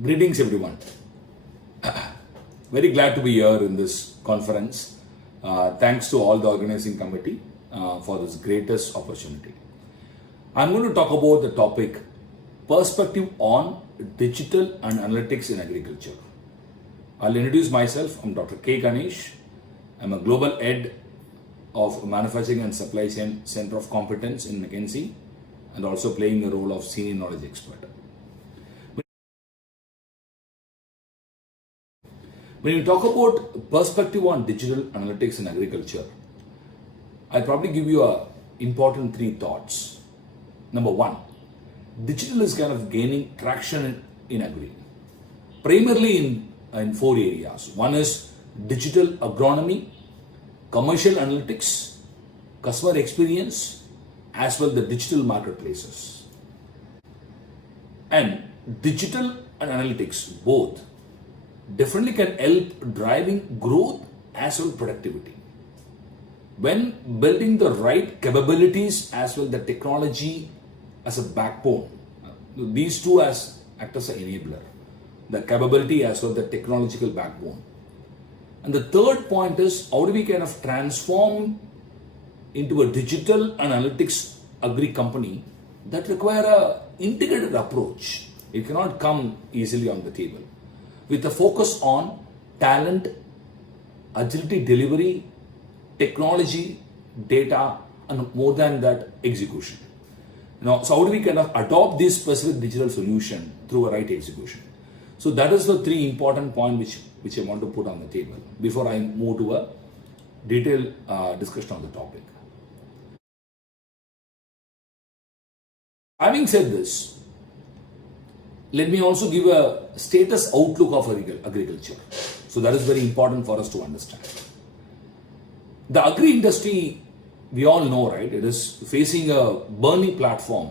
Greetings everyone. Very glad to be here in this conference. Thanks to all the organizing committee for this greatest opportunity. I'm going to talk about the topic perspective on digital and analytics in agriculture. I'll introduce myself. I'm Dr. K. Ganesh. I'm a global head of Manufacturing and Supply Chain Center of Competence in McKinsey and also playing the role of senior knowledge expert. When you talk about perspective on digital analytics in agriculture, I'll probably give you important three thoughts. Number one, digital is kind of gaining traction in agri, primarily in four areas. One is digital agronomy, commercial analytics, customer experience, as well the digital marketplaces. And digital and analytics both definitely can help driving growth as well productivity. When building the right capabilities as well the technology as a backbone, these two act as an enabler, the capability as well the technological backbone. And the third point is how do we kind of transform into a digital analytics agri company that require an integrated approach. It cannot come easily on the table. With a focus on talent, agility delivery, technology, data, and more than that, execution. So how do we kind of adopt this specific digital solution through a right execution? So that is the three important points which I want to put on the table before I move to a detailed discussion on the topic. Having said this, let me also give a status outlook of agriculture. So that is very important for us to understand. The agri industry, we all know, right? It is facing a burning platform,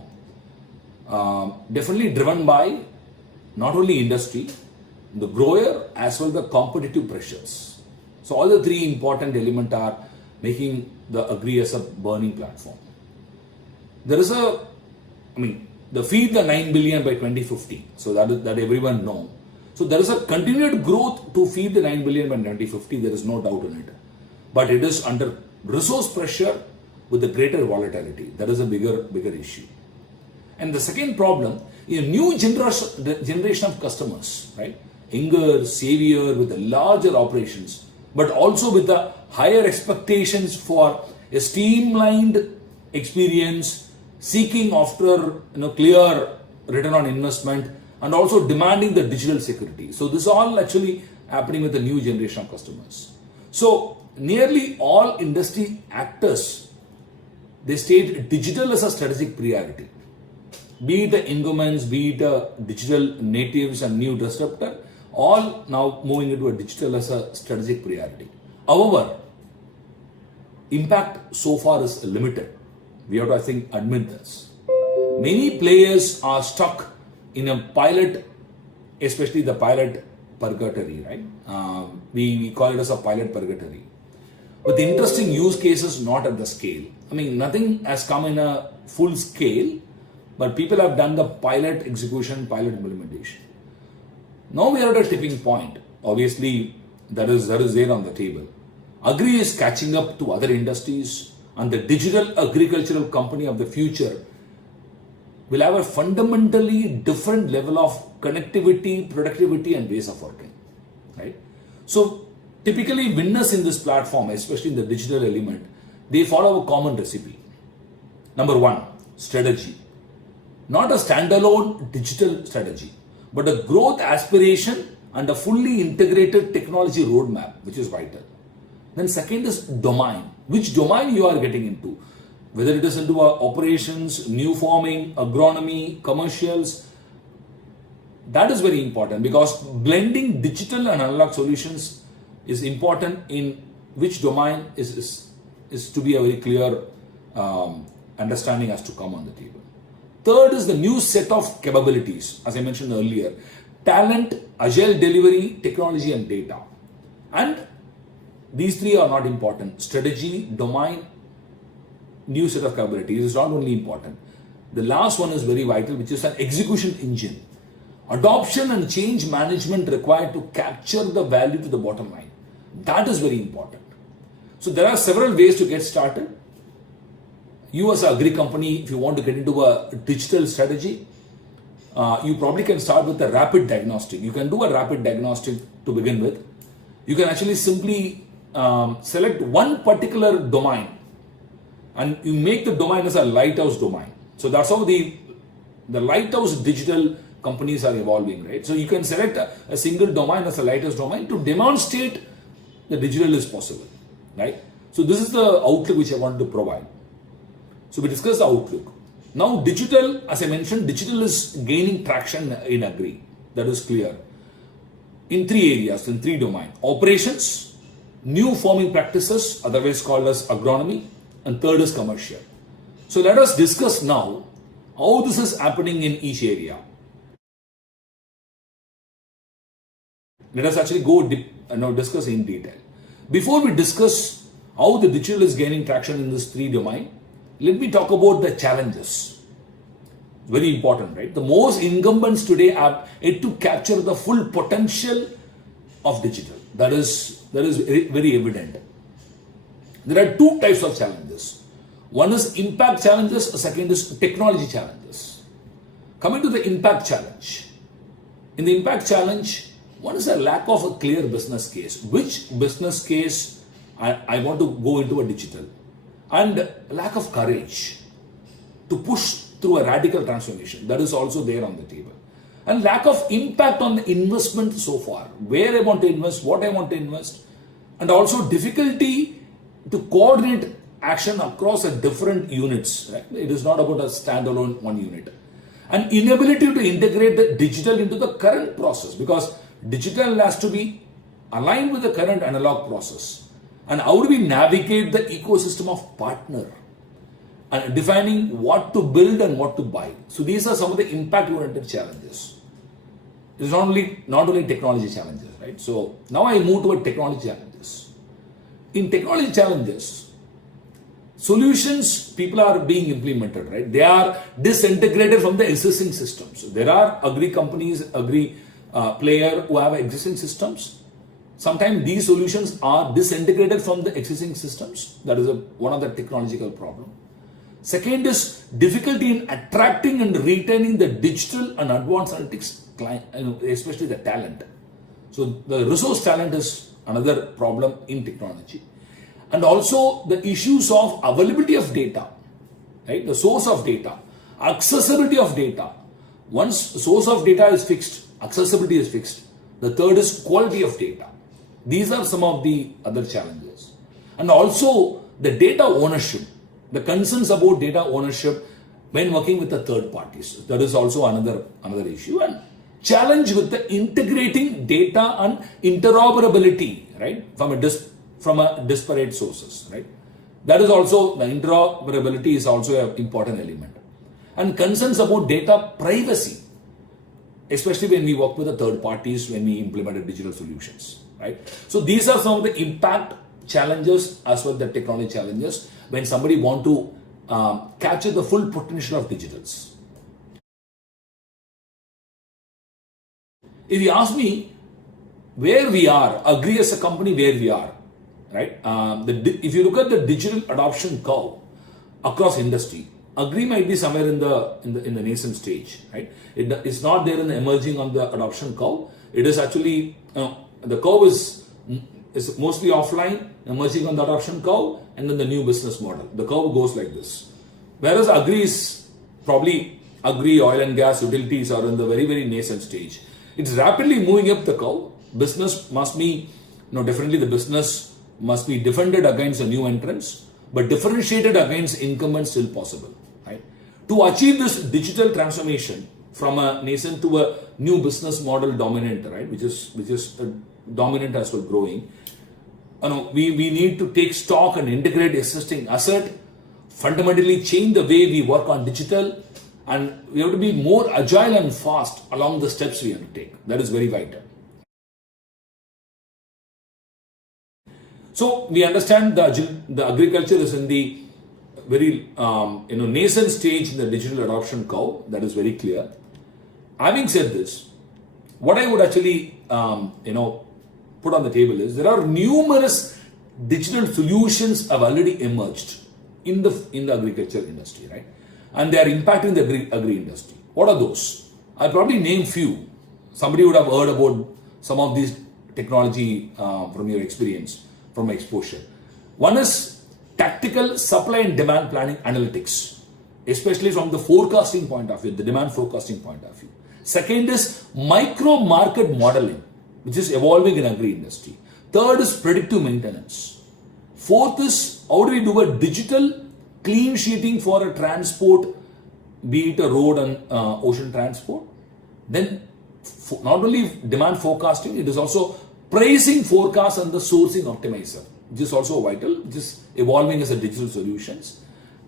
definitely driven by not only industry, the grower as well the competitive pressures. So all the three important elements are making the agri as a burning platform. There is the feed the 9 billion by 2050. So that everyone know. So there is a continued growth to feed the 9 billion by 2050. There is no doubt in it. But it is under resource pressure with a greater volatility. That is a bigger issue. And the second problem is a new generation of customers, right? Younger, savior with the larger operations, but also with the higher expectations for a streamlined experience, seeking after clear return on investment, and also demanding the digital security. So this is all actually happening with the new generation of customers. So nearly all industry actors, they state digital as a strategic priority. Be it the incumbents, be it digital natives and new disruptor, all now moving into a digital as a strategic priority. However, impact so far is limited. We have to, I think, admit this. Many players are stuck in a pilot, especially the pilot purgatory, right? We call it as a pilot purgatory. With interesting use cases not at the scale. Nothing has come in a full scale, but people have done the pilot execution, pilot implementation. Now we are at a tipping point. Obviously, that is there on the table. Agri is catching up to other industries, and the digital agricultural company of the future will have a fundamentally different level of connectivity, productivity, and ways of working, right? So typically winners in this platform, especially in the digital element, they follow a common recipe. Number one, strategy. Not a standalone digital strategy, but a growth aspiration and a fully integrated technology roadmap, which is vital. Then second is domain. Which domain you are getting into? Whether it is into operations, new farming, agronomy, commercials. That is very important because blending digital and analog solutions is important in which domain is to be a very clear understanding has to come on the table. Third is the new set of capabilities, as I mentioned earlier, talent, agile delivery, technology and data. And these three are not important. Strategy, domain, new set of capabilities is not only important. The last one is very vital, which is an execution engine. adoption and change management required to capture the value to the bottom line. That is very important. So there are several ways to get started. You as an agri company, if you want to get into a digital strategy, you probably can start with a rapid diagnostic. You can do a rapid diagnostic to begin with. You can actually simply select one particular domain and you make the domain as a lighthouse domain. So that's how the lighthouse digital companies are evolving, right? So you can select a single domain as a lighthouse domain to demonstrate the digital is possible, right? So this is the outlook which I wanted to provide. So we discussed the outlook. Now digital, as I mentioned, digital is gaining traction in agri. That is clear. In three areas, in three domains. Operations, new farming practices, otherwise called as agronomy, and third is commercial. So let us discuss now how this is happening in each area. Let us actually go discuss in detail. Before we discuss how the digital is gaining traction in this three domain, let me talk about the challenges. Very important, right? The most incumbents today are yet to capture the full potential of digital. That is very evident. There are two types of challenges. One is impact challenges, the second is technology challenges. Coming to the impact challenge. In the impact challenge, one is a lack of a clear business case. Which business case I want to go into a digital? And lack of courage to push through a radical transformation. That is also there on the table. And lack of impact on the investment so far. Where I want to invest, what I want to invest. And also difficulty to coordinate action across a different units. Right? It is not about a standalone one unit. And inability to integrate the digital into the current process, because digital has to be aligned with the current analog process. And how do we navigate the ecosystem of partner and defining what to build and what to buy. So these are some of the impact-oriented challenges. It's not only technology challenges, right? So now I move toward technology challenges. In technology challenges, solutions people are being implemented, right? They are disintegrated from the existing systems. So there are agri companies, player who have existing systems. Sometimes these solutions are disintegrated from the existing systems. That is one of the technological problem. Second is difficulty in attracting and retaining the digital and advanced analytics client, especially the talent. So the resource talent is another problem in technology. And also the issues of availability of data, right? The source of data, accessibility of data. Once source of data is fixed, accessibility is fixed. The third is quality of data. These are some of the other challenges. And also the data ownership, the concerns about data ownership when working with the third parties. That is also another issue. And challenge with the integrating data and interoperability, right? From a disparate sources, right? That is also, the interoperability is also an important element. And concerns about data privacy, especially when we work with the third parties, when we implement digital solutions, right? So these are some of the impact challenges as well as the technology challenges when somebody want to capture the full potential of digitals. If you ask me where we are, agree as a company where we are, right? If you look at the digital adoption curve across industry, agri might be somewhere in the nascent stage, right? It's not there in the emerging on the adoption curve. It is actually the curve is mostly offline, emerging on the adoption curve, and then the new business model. The curve goes like this. Whereas agri is probably oil and gas, utilities are in the very, very nascent stage. It's rapidly moving up the curve. Business must be, definitely the business must be defended against a new entrants, but differentiated against incumbents still possible, right? To achieve this digital transformation from a nascent to a new business model dominant, right, which is dominant as well growing, we need to take stock and integrate existing asset, fundamentally change the way we work on digital, and we have to be more agile and fast along the steps we undertake. That is very vital. So we understand the agriculture is in the very nascent stage in the digital adoption curve. That is very clear. Having said this, what I would actually, put on the table is there are numerous digital solutions have already emerged in the agriculture industry, right? And they are impacting the agri industry. What are those? I'll probably name few. Somebody would have heard about some of these technology from your experience, from exposure. One is tactical supply and demand planning analytics, especially from the forecasting point of view, the demand forecasting point of view. Second is micro market modeling, which is evolving in agri industry. Third is predictive maintenance. Fourth is how do we do a digital clean sheeting for a transport, be it a road and ocean transport. Then not only demand forecasting, it is also pricing forecast and the sourcing optimizer, which is also vital, which is evolving as a digital solutions.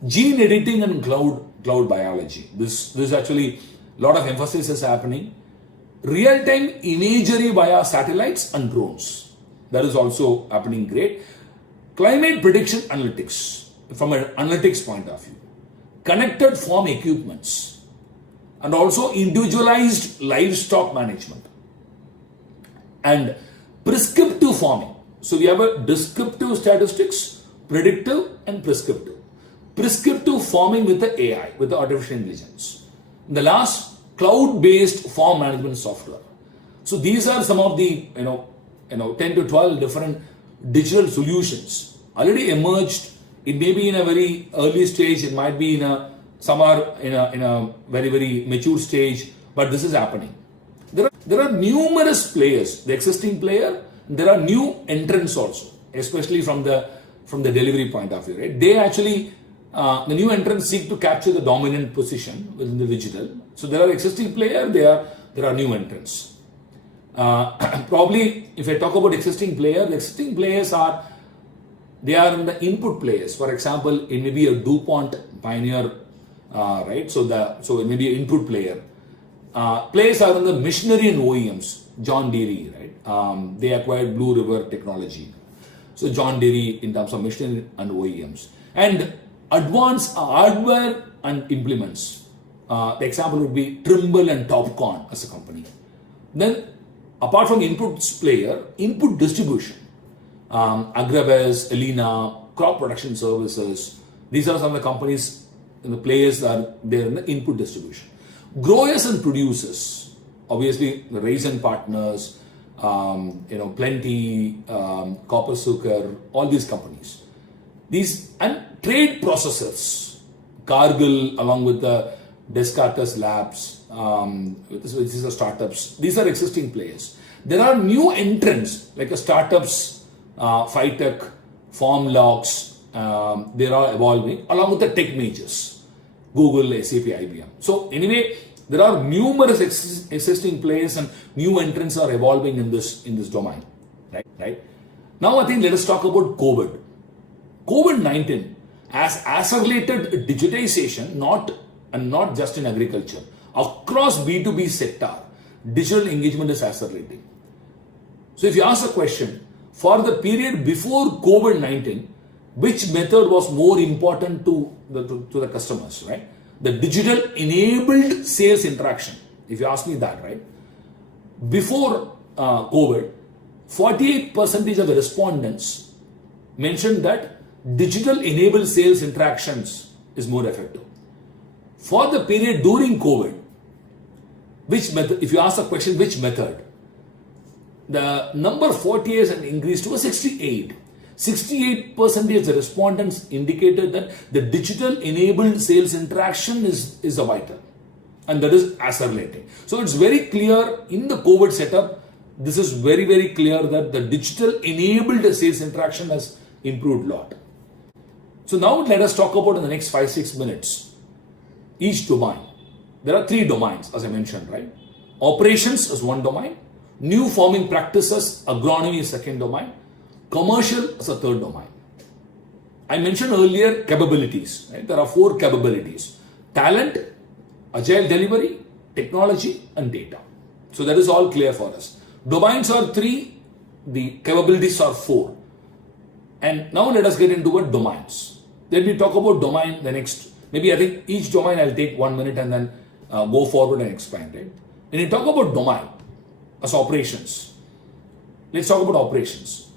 Gene editing and cloud biology. This is actually a lot of emphasis is happening. Real-time imagery via satellites and drones. That is also happening great. Climate prediction analytics from an analytics point of view. Connected farm equipments and also individualized livestock management. And prescriptive farming. So we have a descriptive statistics, predictive and prescriptive. Prescriptive farming with the AI, with the artificial intelligence. And the last, cloud-based farm management software. So these are some of the 10 to 12 different digital solutions already emerged. It may be in a very early stage, it might be in a very, very mature stage, but this is happening. There are numerous players, the existing player, there are new entrants also, especially from the delivery point of view, right? They actually, the new entrants seek to capture the dominant position within the digital. So there are existing players, there are new entrants. Probably, if I talk about existing players, the existing players are in the input players. For example, it may be a DuPont Pioneer, right? So it may be an input player. Players are in the machinery and OEMs. John Deere, right? They acquired Blue River Technology. So John Deere in terms of machinery and OEMs. And advanced hardware and implements. The example would be Trimble and Topcon as a company. Then, apart from inputs player, input distribution. Agravez, Elena, crop production services. These are some of the companies and the players that are there in the input distribution. Growers and producers, obviously the Raisin Partners, Plenty, Copper Sugar, all these companies. These and trade processors, Cargill along with the Descartes Labs, these are startups. These are existing players. There are new entrants like a startups, Phytech, Formlogs. They are evolving along with the tech majors, Google, SAP, IBM. So anyway, there are numerous existing players and new entrants are evolving in this domain, right? Now I think let us talk about COVID. COVID-19 has accelerated digitization, not just in agriculture. Across B2B sector, digital engagement is accelerating. So if you ask a question, for the period before COVID-19, which method was more important to the customers, right? The digital enabled sales interaction. If you ask me that, right? Before COVID, 48% of the respondents mentioned that digital enabled sales interactions is more effective. For the period during COVID, which method, if you ask the question, which method, the number 48 has increased to a 68. 68% of the respondents indicated that the digital enabled sales interaction is a vital and that is accelerating. So it's very clear in the COVID setup, this is very, very clear that the digital enabled sales interaction has improved a lot. So now let us talk about in the next 5-6 minutes each domain. There are 3 domains as I mentioned, right? Operations is one domain, new farming practices, agronomy is second domain, commercial is a third domain. I mentioned earlier capabilities, right? There are 4 capabilities: talent, agile delivery, technology and data. So that is all clear for us. Domains are 3, the capabilities are 4. And now let us get into what domains. Let me talk about domain the next, maybe I think each domain I'll take 1 minute and then go forward and expand, right? When you talk about domain, as operations. Let's talk about operations.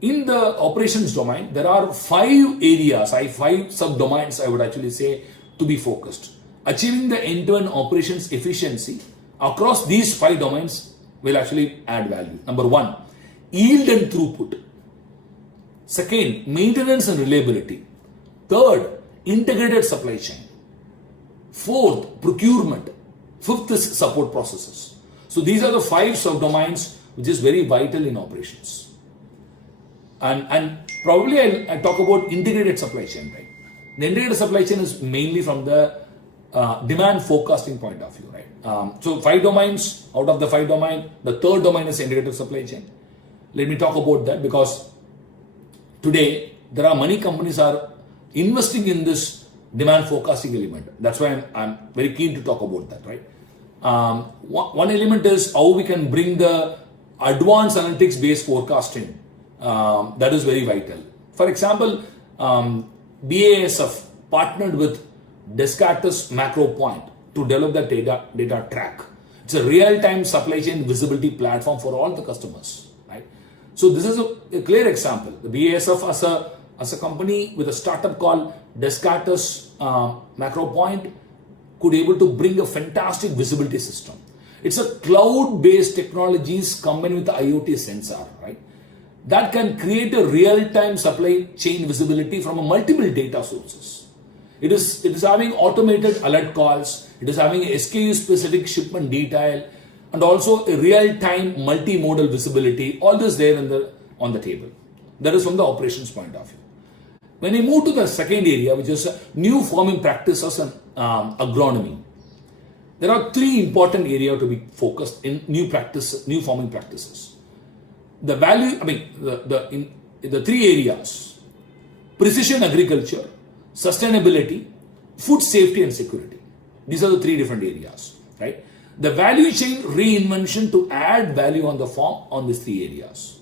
In the operations domain, there are 5 areas, 5 subdomains I would actually say to be focused. Achieving the end-to-end operations efficiency across these 5 domains will actually add value. Number 1, yield and throughput. Second, maintenance and reliability. Third, integrated supply chain. Fourth, procurement. Fifth is support processes. So these are the 5 subdomains which is very vital in operations. And probably I'll talk about integrated supply chain, right? The integrated supply chain is mainly from the demand forecasting point of view, right? So 5 domains, out of the 5 domain, the third domain is integrated supply chain. Let me talk about that because today there are many companies are investing in this demand forecasting element. That's why I'm very keen to talk about that, right? One element is how we can bring the advanced analytics based forecasting. That is very vital. For example, BASF partnered with Descartes Macro Point to develop the data track. It's a real-time supply chain visibility platform for all the customers, right? So this is a clear example. The BASF as a company with a startup called Descartes Macro Point could able to bring a fantastic visibility system. It's a cloud-based technologies combined with the IoT sensor, right? That can create a real-time supply chain visibility from a multiple data sources. It is having automated alert calls. It is having SKU-specific shipment detail, and also a real-time multimodal visibility. All this there on the table. That is from the operations point of view. When we move to the second area, which is new farming practices and agronomy, there are 3 important areas to be focused in new farming practices. The value, the 3 areas: precision agriculture, sustainability, food safety and security. These are the 3 different areas, right? The value chain reinvention to add value on the farm on these 3 areas.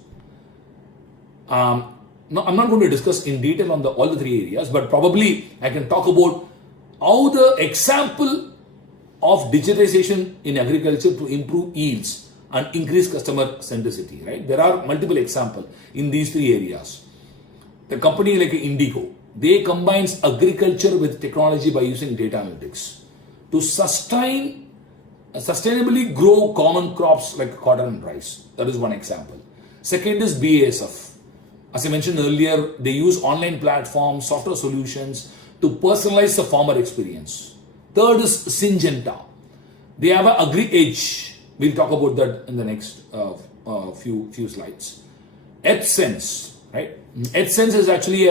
Now, I'm not going to discuss in detail on all the 3 areas, but probably I can talk about how the example of digitization in agriculture to improve yields and increase customer centricity, right? There are multiple examples in these 3 areas. The company like Indigo, they combines agriculture with technology by using data analytics to sustainably grow common crops like cotton and rice. That is one example. Second is BASF. As I mentioned earlier, they use online platforms, software solutions to personalize the farmer experience. Third is Syngenta. They have an Agri Edge. We'll talk about that in the next few slides. EdSense, right? EdSense is actually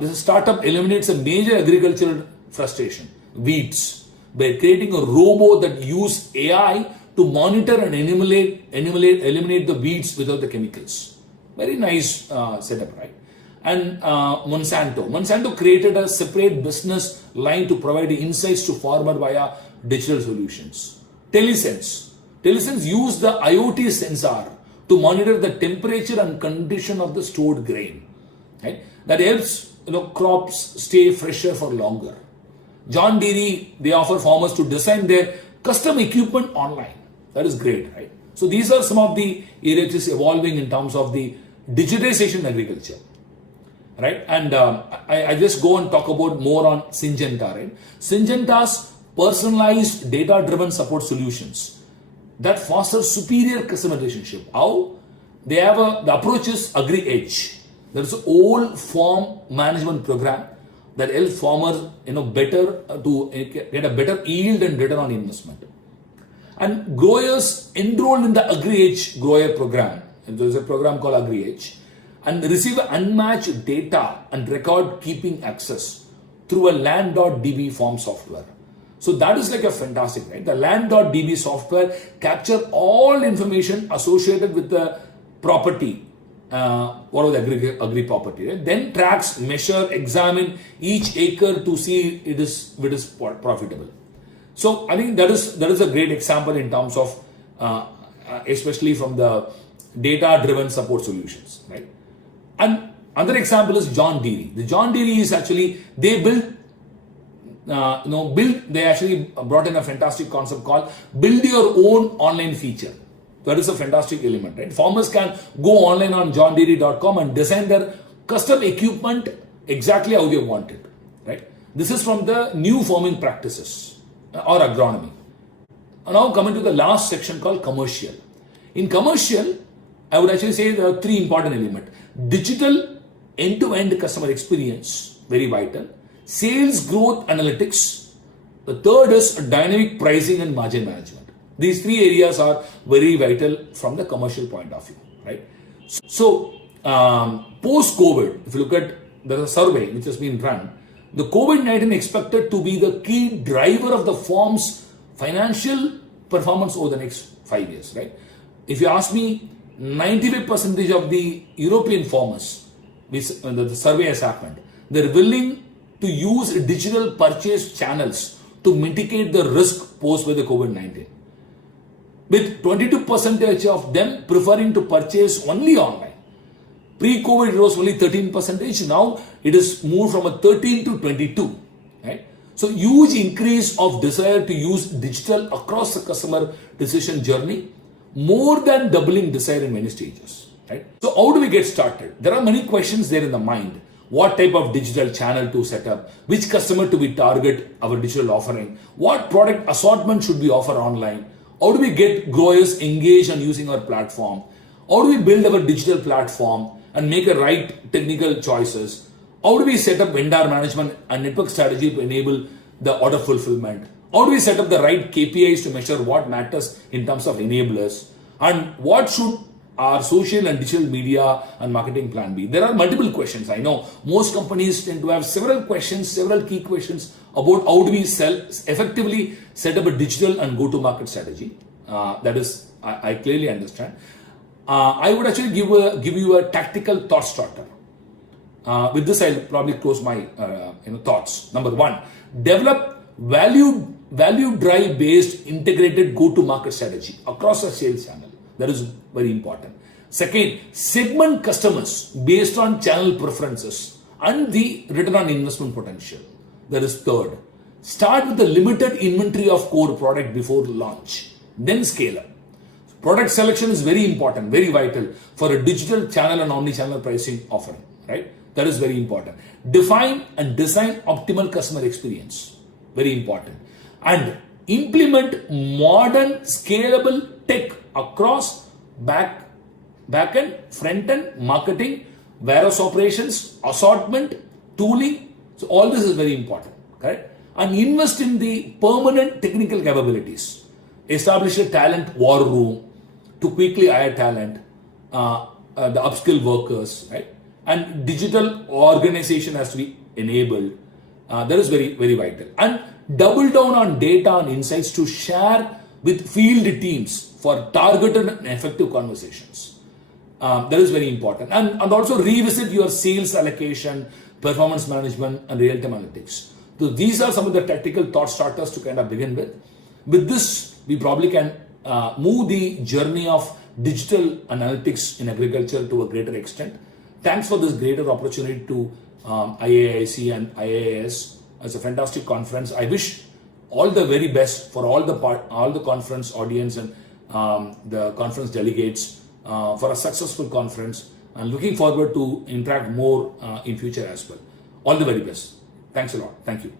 this startup eliminates a major agricultural frustration, weeds, by creating a robot that uses AI to monitor and eliminate the weeds without the chemicals. Very nice setup, right? And Monsanto created a separate business line to provide insights to farmer via digital solutions. Telesense used the IoT sensor to monitor the temperature and condition of the stored grain, right? That helps crops stay fresher for longer. John Deere, they offer farmers to design their custom equipment online. That is great, right? So these are some of the areas evolving in terms of the digitization in agriculture, right? And I just go and talk about more on Syngenta, right? Syngenta's personalized data-driven support solutions that foster superior customer relationship. How? They have the approach is Agri Edge. There is an old farm management program that helps farmers better to get a better yield and return on investment. And growers enrolled in the Agri Edge grower program. And there is a program called Agri Edge, and receive unmatched data and record keeping access through a land.db farm software. So that is like a fantastic, right? The land.db software capture all information associated with the property, whatever the agri property, right? Then tracks, measure, examine each acre to see it is profitable. So I think that is a great example in terms of especially from the data-driven support solutions, right? And another example is John Deere. The John Deere is actually they actually brought in a fantastic concept called build your own online feature. That is a fantastic element, right? Farmers can go online on johndeere.com and design their custom equipment exactly how they want it, right? This is from the new farming practices or agronomy. Now coming to the last section called commercial. In commercial, I would actually say there are three important elements. Digital end-to-end customer experience, very vital. Sales growth analytics. The third is dynamic pricing and margin management. These three areas are very vital from the commercial point of view, right? So, post-COVID, if you look at the survey which has been run, the COVID-19 expected to be the key driver of the firm's financial performance over the next 5 years, right? If you ask me, 95% of the European farmers, when the survey has happened, they're willing to use digital purchase channels to mitigate the risk posed by the COVID-19. With 22% of them preferring to purchase only online. Pre-COVID it was only 13%, now it is moved from a 13 to 22, right? So huge increase of desire to use digital across the customer decision journey, more than doubling desire in many stages, right? So how do we get started? There are many questions there in the mind. What type of digital channel to set up? Which customer to be target our digital offering? What product assortment should we offer online? How do we get growers engaged on using our platform? How do we build our digital platform and make the right technical choices? How do we set up vendor management and network strategy to enable the order fulfillment? How do we set up the right KPIs to measure what matters in terms of enablers? And what should our social and digital media and marketing plan be? There are multiple questions. I know most companies tend to have several questions, several key questions about how do we effectively set up a digital and go-to-market strategy. That is, I clearly understand. I would actually give you a tactical thought starter. With this, I'll probably close my thoughts. Number one, develop value drive based integrated go-to-market strategy across a sales channel. That is very important. Second, segment customers based on channel preferences and the return on investment potential. That is third. Start with the limited inventory of core product before launch, then scale up. Product selection is very important, very vital for a digital channel and omni-channel pricing offering, right? That is very important. Define and design optimal customer experience, very important. And implement modern scalable tech across back-end, front-end, marketing, warehouse operations, assortment, tooling. So all this is very important, correct? And invest in the permanent technical capabilities. Establish a talent war room to quickly hire talent, the upskill workers, right? And digital organization has to be enabled. That is very, very vital. And double down on data and insights to share with field teams for targeted and effective conversations. That is very important. And also revisit your sales allocation, performance management, and real-time analytics. So these are some of the tactical thought starters to kind of begin with. With this, we probably can move the journey of digital analytics in agriculture to a greater extent. Thanks for this greater opportunity to IAIC and IAIS. It's a fantastic conference. I wish all the very best for all the conference audience and the conference delegates for a successful conference, and looking forward to interact more in future as well. All the very best. Thanks a lot. Thank you.